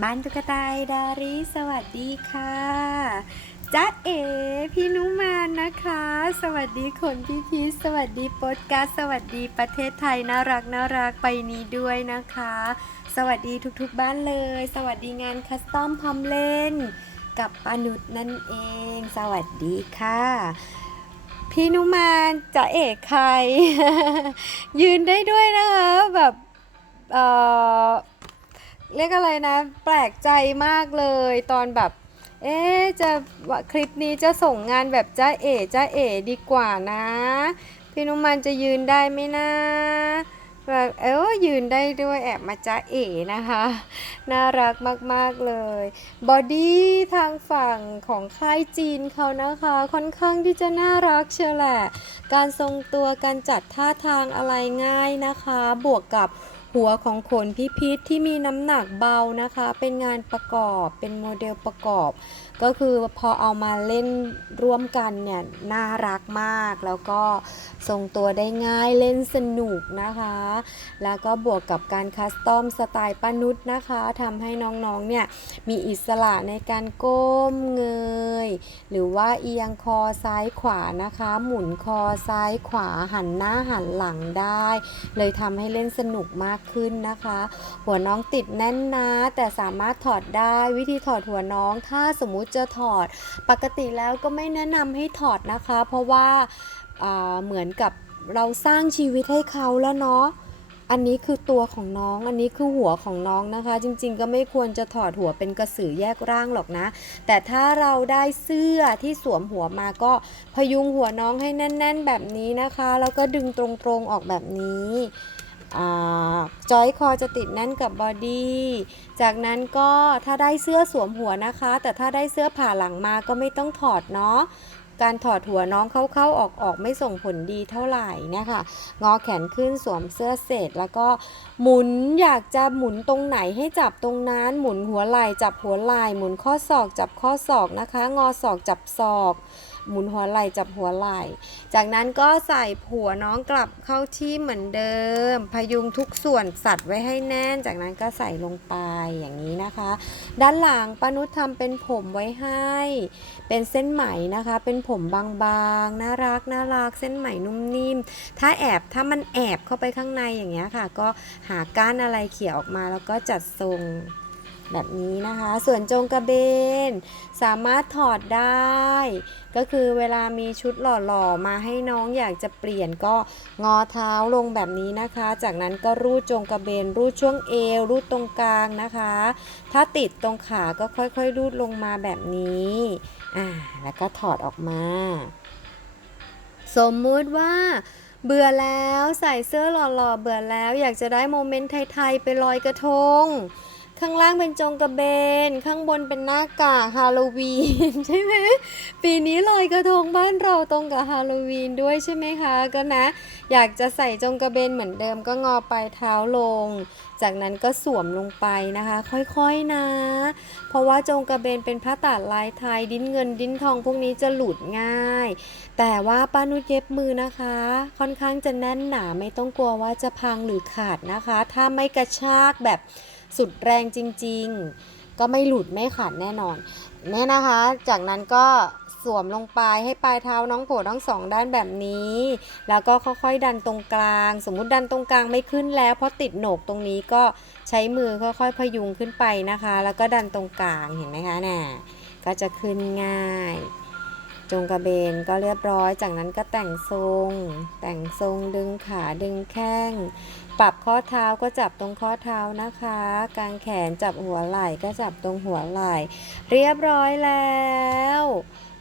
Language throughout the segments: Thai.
บ้านตุ๊กตาดาริสวัสดีค่ะจ๊ะเอ๋พี่นุมานนะคะ สวัสดีคนพี่พีสวัสดีโปดการ์ดสวัสดีประเทศไทยน่ารักน่ารักไปนี้ด้วยนะคะ สวัสดีทุกๆบ้านเลย สวัสดีงานคัสตอมพร้อมเล่น กับปานุษนั่นเอง สวัสดีค่ะ พี่นุมานจะเอกใคร ยืนได้ด้วยนะคะแบบเอ่อ เรียกอะไรนะ แปลกใจมากเลยตอนแบบ เอ๊จะคลิปนี้จะส่งงานแบบจ้าเอ๋จ้าเอ๋ดีกว่านะ พี่นุมันจะยืนได้ไหมนะแบบเออยืนได้ด้วยแอบมาจ้าเอ๋นะคะ น่ารักมาก ๆ เลยบอดี้ทางฝั่งของค่ายจีนเขานะคะ ค่อนข้างที่จะน่ารักเชียวแหละ การทรงตัวการจัดท่าทางอะไรง่ายนะคะ บวกกับ หัวของขนพิพิธที่มีน้ำหนักเบานะคะ เป็นงานประกอบเป็นโมเดลประกอบ ก็คือพอเอามาเล่นร่วมกันเนี่ยน่ารักมาก แล้วก็ทรงตัวได้ง่ายเล่นสนุกนะคะ แล้วก็บวกกับการคัสตอมสไตล์ป้านุษนะคะทำให้น้องๆเนี่ยมีอิสระในการก้มเงย หรือว่าเอียงคอซ้ายขวานะคะ หมุนคอซ้ายขวาหันหน้าหันหลังได้ เลยทำให้เล่นสนุกมากขึ้นนะคะ หัวน้องติดแน่นนะแต่สามารถถอดได้วิธีถอดหัวน้อง ถ้าสมมุติจะถอด ปกติแล้วก็ไม่แนะนำให้ถอดนะคะ เพราะว่าาเหมือนกับเราสร้างชีวิตให้เขาแล้วเนาะอันนี้คือตัวของน้อง อันนี้คือหัวของน้องนะคะ จริงๆ ก็ไม่ควรจะถอดหัวเป็นกระสือแยกร่างหรอกนะ แต่ถ้าเราได้เสื้อที่สวมหัวมาก็พยุงหัวน้องให้แน่น ๆ แบบนี้นะคะ แล้วก็ดึงตรงๆออกแบบนี้ จอยคอจะติดแน่นกับบอดี้จากนั้นก็ถ้าได้เสื้อสวมหัวนะคะ แต่ถ้าได้เสื้อผ่าหลังมาก็ไม่ต้องถอดเนาะการถอดหัวน้องเข้าๆออกๆไม่ส่งผลดีเท่าไหร่นี่ยค่ะงอแขนขึ้นสวมเสื้อเสร็จ แล้วก็หมุนอยากจะหมุนตรงไหนให้จับตรงนั้น หมุนหัวไหล่จับหัวไหล่หมุนข้อศอกจับข้อศอกนะคะ งอศอกจับศอก หมุนหัวไหล่จับหัวไหล่ จากนั้นก็ใส่หัวน้องกลับเข้าที่เหมือนเดิม พยุงทุกส่วนสัตว์ไว้ให้แน่น จากนั้นก็ใส่ลงไปอย่างนี้นะคะ ด้านหลังป้านุชทำเป็นผมไว้ให้ เป็นเส้นไหมนะคะ เป็นผมบางๆน่ารักน่ารักเส้นไหมนุ่มนิ่มถ้าแอบถ้ามันแอบเข้าไปข้างในอย่างเงี้ยค่ะ ก็หาก้านอะไรเขี่ยออกมาแล้วก็จัดทรง แบบนี้นะคะ ส่วนจงกระเบน สามารถถอดได้ ก็คือเวลามีชุดหล่อๆ มาให้น้องอยากจะเปลี่ยนก็งอเท้าลงแบบนี้นะคะ จากนั้นก็รูดจงกระเบน รูดช่วงเอว รูดตรงกลางนะคะ ถ้าติดตรงขาก็ค่อยๆ รูดลงมาแบบนี้อ่าแล้วก็ถอดออกมา สมมุติว่าเบื่อแล้วใส่เสื้อหล่อๆ เบื่อแล้วอยากจะได้โมเมนต์ไทย ๆ ไปลอยกระทง ข้างล่างเป็นจงกระเบน ข้างบนเป็นหน้ากากฮาโลวีนใช่ไหมปีนี้ลอยกระทงบ้านเราตรงกับฮาโลวีนด้วยใช่ไหมคะ ก็นะ อยากจะใส่จงกระเบนเหมือนเดิมก็งอปลายเท้าลง จากนั้นก็สวมลงไปนะคะ ค่อยๆนะ เพราะว่าจงกระเบนเป็นผ้าตัดลายไทยดิ้นเงินดิ้นทองพวกนี้จะหลุดง่าย แต่ว่าป้านุชเย็บมือนะคะ ค่อนข้างจะแน่นหนาไม่ต้องกลัวว่าจะพังหรือขาดนะคะ ถ้าไม่กระชากแบบ สุดแรงจริง ๆ ก็ไม่หลุดไม่ขาดแน่นอนเนี่ยนะคะ จากนั้นก็สวมลงไปให้ปลายเท้าน้องโผล่ทั้งสองด้านแบบนี้ แล้วก็ค่อยๆดันตรงกลาง สมมุติดันตรงกลางไม่ขึ้นแล้ว เพราะติดโหนกตรงนี้ก็ใช้มือค่อยๆพยุงขึ้นไปนะคะ แล้วก็ดันตรงกลางเห็นไหมคะน่ะก็จะขึ้นง่าย จงกระเบนก็เรียบร้อย จากนั้นก็แต่งทรง แต่งทรงดึงขาดึงแข้งปรับข้อเท้าก็จับตรงข้อเท้านะคะ กางแขนจับหัวไหล่ก็จับตรงหัวไหล่ เรียบร้อยแล้ว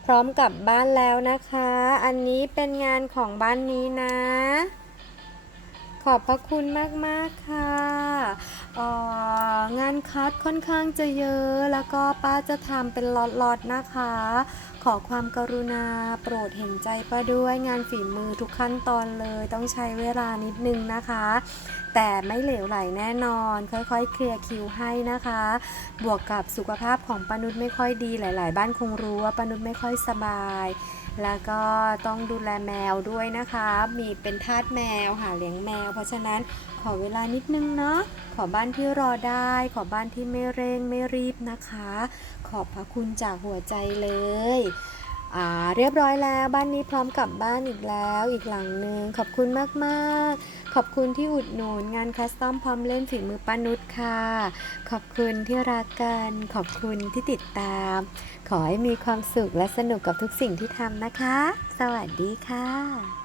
พร้อมกลับบ้านแล้วนะคะ อันนี้เป็นงานของบ้านนี้นะ ขอบพระคุณมาก ๆ ค่ะงานคัดค่อนข้างจะเยอะ แล้วก็ป้าจะทำเป็นล็อตๆนะคะ ขอความกรุณาโปรดเห็นใจป้าด้วยงานฝีมือทุกขั้นตอนเลย ต้องใช้เวลานิดนึงนะคะ แต่ไม่เหลวไหลแน่นอน ค่อยๆ เคลียร์คิวให้นะคะ บวกกับสุขภาพของปานุษไม่ค่อยดีหลาย ๆ บ้านคงรู้ว่าปานุษไม่ค่อยสบาย แล้วก็ต้องดูแลแมวด้วยนะคะ มีเป็นทาสแมวหาเลี้ยงแมว เพราะฉะนั้นขอเวลานิดนึงเนาะ ขอบ้านที่รอได้ ขอบ้านที่ไม่เร่งไม่รีบนะคะ ขอบพระคุณจากหัวใจเลย อ่าเรียบร้อยแล้วบ้านนี้พร้อมกลับบ้านอีกแล้วอีกหลังหนึ่งขอบคุณมากๆ ขอบคุณที่อุดหนุนงานคัสตอมพร้อมเล่นฝีมือป้านุชค่ะ ขอบคุณที่รักกันขอบคุณที่ติดตาม ขอให้มีความสุขและสนุกกับทุกสิ่งที่ทำนะคะ สวัสดีค่ะ